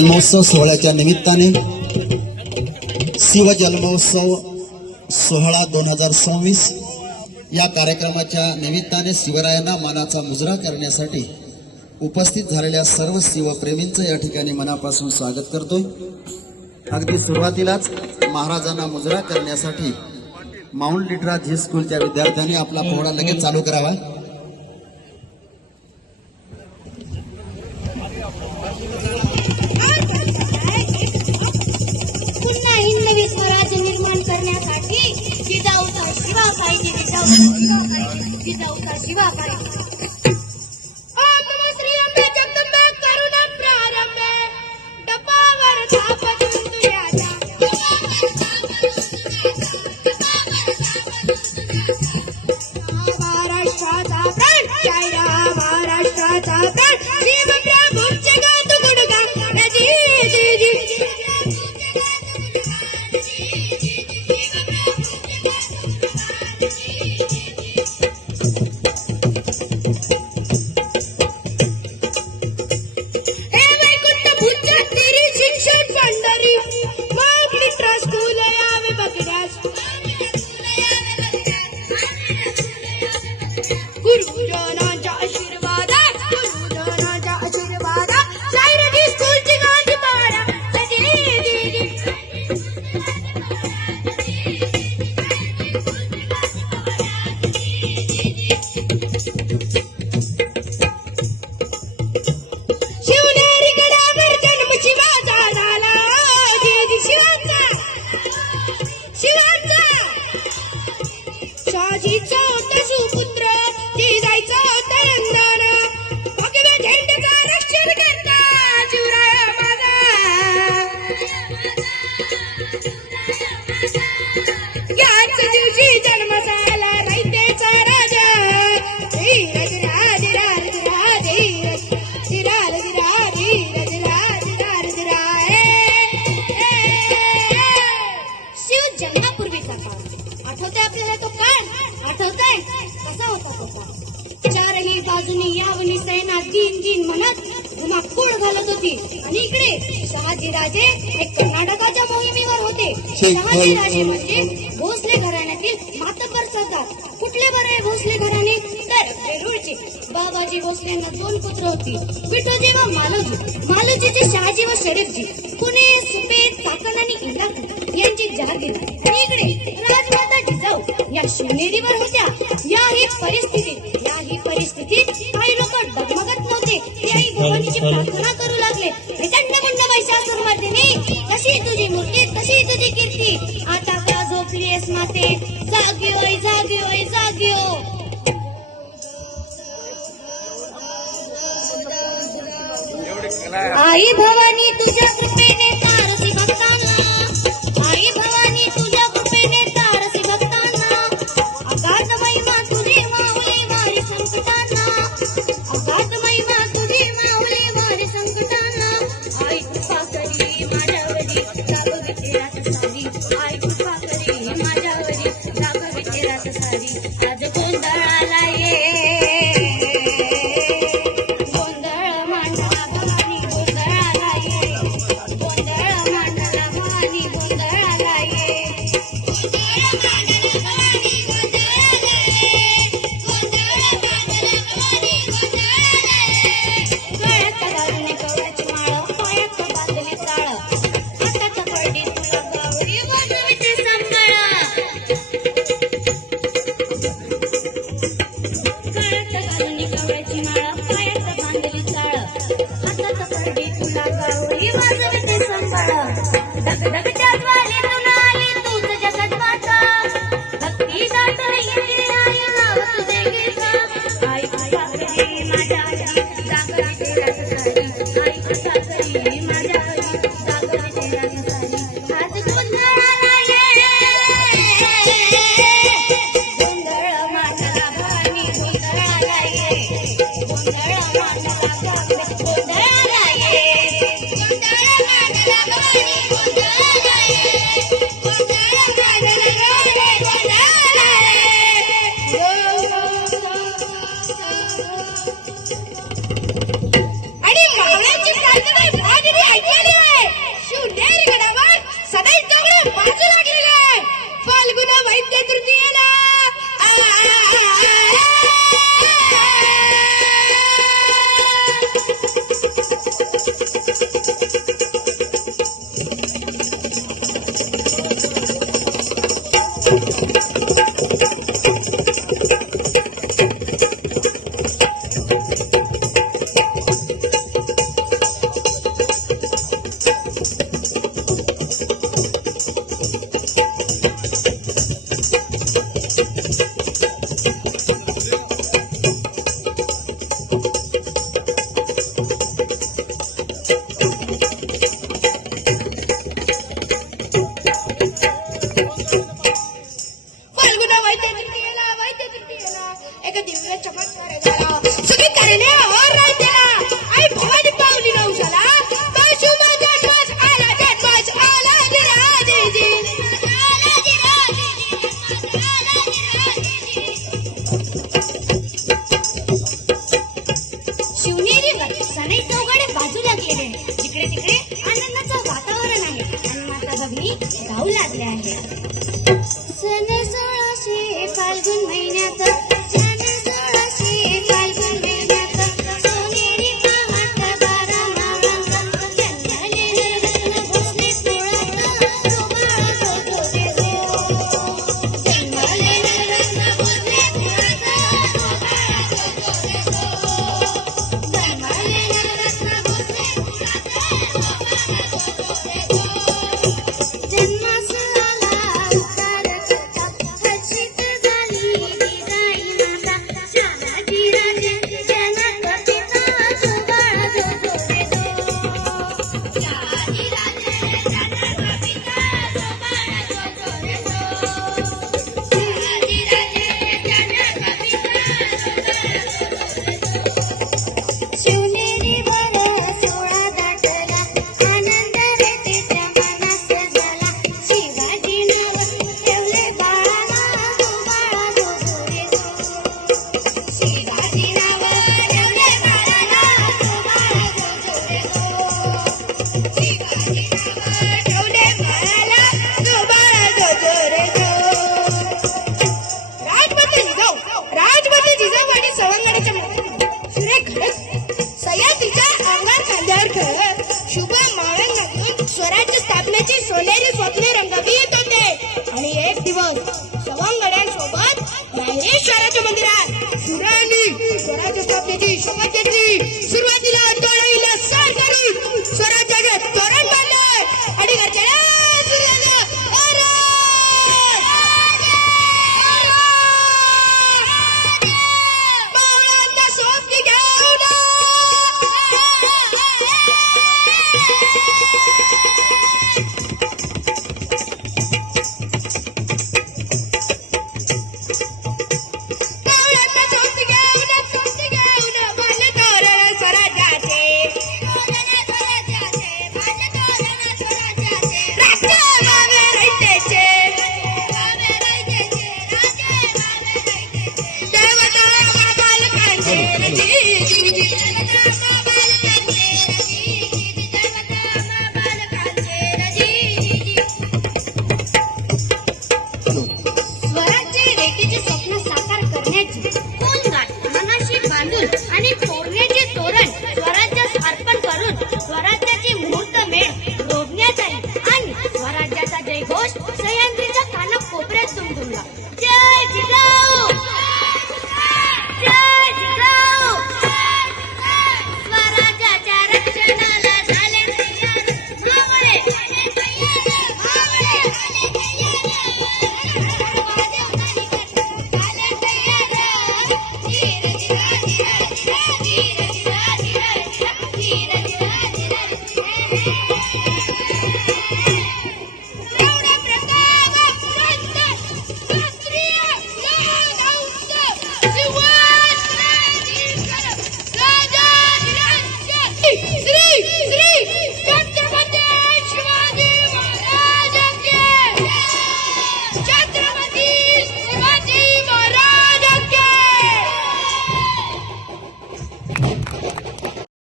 जन्मोत्सव सोहळ्याच्या निमित्ताने शिव जन्मोत्सव सोहळा 2026 या कार्यक्रमाच्या निमित्ताने शिवरायांना मानाचा मुजरा करण्यासाठी उपस्थित झालेल्या सर्व शिवप्रेमींचं या ठिकाणी मनापासून स्वागत करतोय। अगदी सुरुवातीलाच महाराजांना मुजरा करण्यासाठी माउंट लिटराज हायस्कूलच्या विद्यार्थ्यांनी आपला पोहडा लगेच चालू करावा। नवीन स्वराज्य निर्माण करण्यासाठी जिजाऊचा शिवा पाहिजे, जिजाऊचा शिवा पाहिजे। श्री अंबे जगदंबे करुणा प्रारंभे डबावर थाप तुझ्याच्या महाराष्ट्राचा प्राण जय महाराष्ट्राचा प्राण शिवप्रभूंचे गात गुणगान जी जी जी शहाजीराजे एक कर्नाटकाच्या मोहिमेवर होते। शहाजीराजे म्हणजे भोसले घराण्यातील मातब्बर सरदार। कुठले बरे भोसले घराणे? तर वेरूळचे। बाबाजी भोसलेंना 2 पुत्र होती, विठोजी व मालोजी। मालोजीचे शहाजी व शरीफजी। पुणे, सुपेत, चाकण आणि इंदापूर यांची जहागीर। आणि इकडे राजमाता जिजाऊ या शिवनेरीवर होत्या। याही परिस्थितीत काही लोक डगमगत नव्हते। ते आई भवानीची प्रार्थना करू लागले, कशी तुझी मूर्ती कशी तुझी कीर्ती, आता का झोपलीस माते, जागी होय जागी होय जागी हो। आई भवानी तुझ्या कृपेने तारसी भक्तांना, आई भवानी तुझ्या कृपेने तारसी भक्तांना, अगाध महिमा तुझी माऊली वारी संकटांना, अगाध महिमा तुझी माऊली वारी संकटांना। आई कृपा करी माझ्यावरी दाखविते रात सारी, आई कृपा करी माझ्यावरी दाखविते रात सारी। आज गोंधळाला ये गोंधळ मांडला भवानी गोंधळाला ये, गोंधळ मांडला भवानी गोंधळाला ये, गोंधळ मांडला भवानी गोंधळाला ये, गोंधळ मांडला भवानी गोंधळाला ये। गळ्यात घालून कवड्याची माळ, पायात बांधली चाळ, हातात पडली तुला गावरी वाजविते संबळ, गळ्यात घालून कवड्याची माळ, पायात बांधली चाळ, हातात पडली तुला गावरी वाजविते संबळ। धगधगच्या ज्वालेतून आली तूच जगत माता, भक्ती गात येते आई नाव तुझे घेता। आई कृपा करी माझ्यावरी दाखविते रात सारी, आई कृपा करी माझ्यावरी दाखविते रात सारी। आज गोंधळाला ये गोंधळ मांडला भवानी गोंधळाला ये, गोंधळ मांडला भवानी गोंधळाला ये, गोंधळ स्वराज्याची शपथ घेतली. सुरुवातीला डोळीला सर करून स्वराज्याचे तोरण बांधले आणि घरच्या स्वराज्य रेखेचे स्वप्न साकार करण्याची मूल गाठ मनाशी बांधून आणि तोरण्याचे तोरण स्वराज्यास अर्पण करून स्वराज्याची मुहूर्त मेळ रोवण्यात आली आणि स्वराज्याचा जयघोष सह्याद्रीच्या कानाकोपऱ्यात दुमदुमला. जय जिजाऊ, जय जिजाऊ. स्वराज्याच्या रक्षणाला झाले तयार. भावळे, श्री